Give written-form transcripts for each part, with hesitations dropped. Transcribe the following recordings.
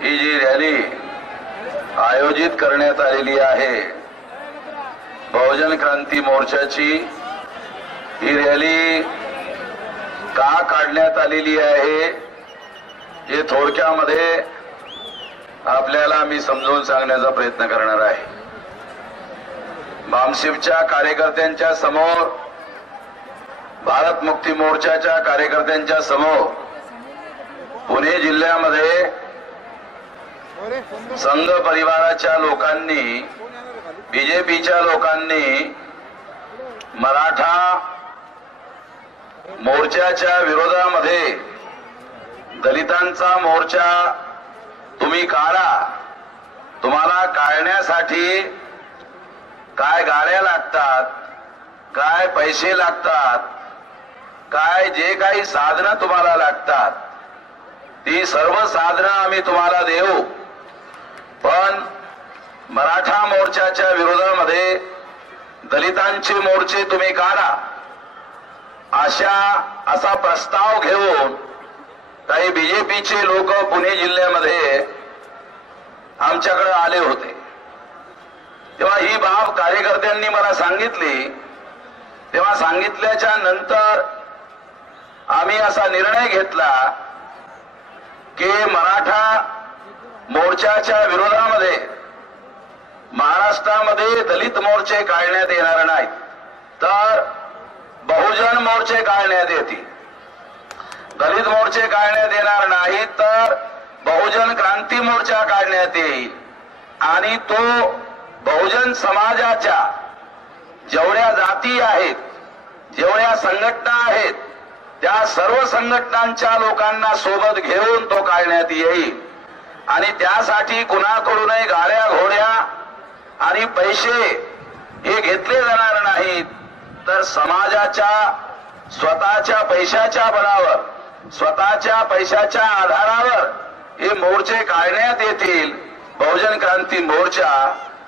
ही जी rally आयोजित करण्यात आलेली आहे बहुजन क्रांती मोर्चाची, ही रॅली का काढण्यात आलेली आहे हे थोडक्यामध्ये आपल्याला मी समजावून सांगण्याचा प्रयत्न करणार आहे। बामशिवच्या कार्यकर्त्यांच्या समोर, भारत मुक्ती मोर्चाच्या कार्यकर्त्यांच्या समोर पुणे जिल्ह्यामध्ये संघ परिवाराच्या लोकांनी, बीजेपीच्या लोकांनी मराठा मोर्चाच्या विरोधामध्ये दलितांचा मोर्चा तुम्ही काढा, तुम्हाला काढण्यासाठी काय गाड्या लागतात, काय पैसे लागतात, काय जे काही साधनं तुम्हाला लागतात ती सर्व साधनं आम्ही तुम्हाला देऊ, पण मराठा मोर्चाच्या विरोधामध्ये दलितांचे मोर्चे तुम्ही काढा, असा प्रस्ताव घेऊन काही बीजेपीचे लोक पुणे जिल्ह्यामध्ये आमच्याकडे आले होते। तेव्हा ही बाब कार्यकर्त्यांनी मला सांगितली। तेव्हा सांगितल्याच्या नंतर आम्ही असा निर्णय घेतला की मराठा मोर्चाच्या विरोधामध्ये महाराष्ट्रामध्ये दलित मोर्चे काढण्यात येणार नाहीत, तर बहुजन मोर्चे काढण्यात येतील। दलित मोर्चे काढण्यात येणार नाहीत तर बहुजन क्रांती मोर्चा काढण्यात येईल आणि तो बहुजन समाजाच्या जेवढ्या जाती आहेत, जेवढ्या संघटना आहेत, त्या सर्व संघटनांच्या लोकांना सोबत घेऊन तो काढण्यात येईल आणि त्यासाठी कुणाकडूनही गाड्या घोड्या आणि पैसे हे घेतले जाणार नाहीत, तर समाजाच्या स्वतःच्या पैशाच्या बळावर, स्वतःच्या पैशाच्या आधारावर हे मोर्चे काढण्यात येतील। बहुजन क्रांती मोर्चा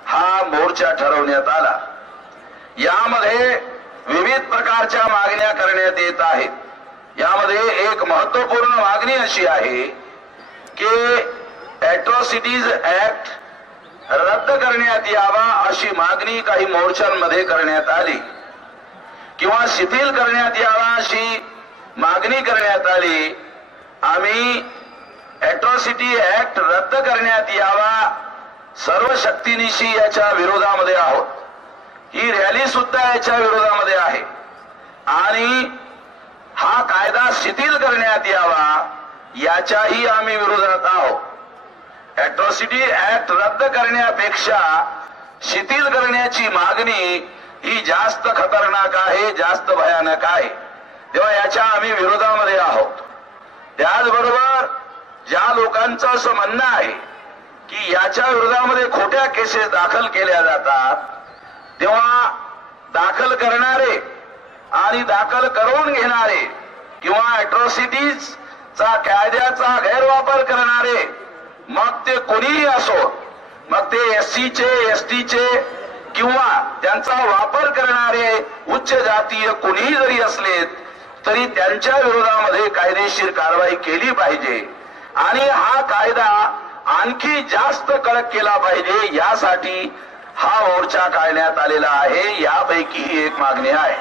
हा मोर्चा ठरवण्यात आला। यामध्ये विविध प्रकारच्या मागण्या करण्यात येत आहेत। यामध्ये एक महत्त्वपूर्ण मागणी अशी आहे की अॅट्रॉसिटीज ऍक्ट रद्द करण्यात यावा, अशी मागणी काही मोर्चांमध्ये करण्यात आली किंवा शिथिल करण्यात यावा अशी मागणी करण्यात आली। आम्ही अॅट्रॉसिटी ऍक्ट रद्द करण्यात यावा सर्व शक्तीनिशी याच्या विरोधामध्ये आहोत। ही रॅली सुद्धा याच्या विरोधामध्ये आहे आणि हा कायदा शिथिल करण्यात यावा याच्याही आम्ही विरोधात आहोत। अॅट्रॉसिटी ऍक्ट रद्द करण्यापेक्षा शिथिल करण्याची मागणी ही जास्त खतरनाक आहे, जास्त भयानक आहे, तेव्हा याच्या आम्ही विरोधामध्ये आहोत। त्याचबरोबर ज्या लोकांचं असं म्हणणं आहे की याच्या विरोधामध्ये खोट्या केसेस दाखल केल्या जातात, तेव्हा दाखल करणारे आणि दाखल करून घेणारे किंवा अॅट्रॉसिटीजचा कायद्याचा गैरवापर करणारे, मग ते कोणीही असो, मग ते एससीचे, एसटीचे किंवा त्यांचा वापर करणारे उच्च जातीय कोणीही जरी असलेत तरी त्यांच्या विरोधामध्ये कायदेशीर कारवाई केली पाहिजे आणि हा कायदा आणखी जास्त कडक केला पाहिजे, यासाठी हा मोर्चा काढण्यात आलेला आहे। यापैकी ही एक मागणी आहे।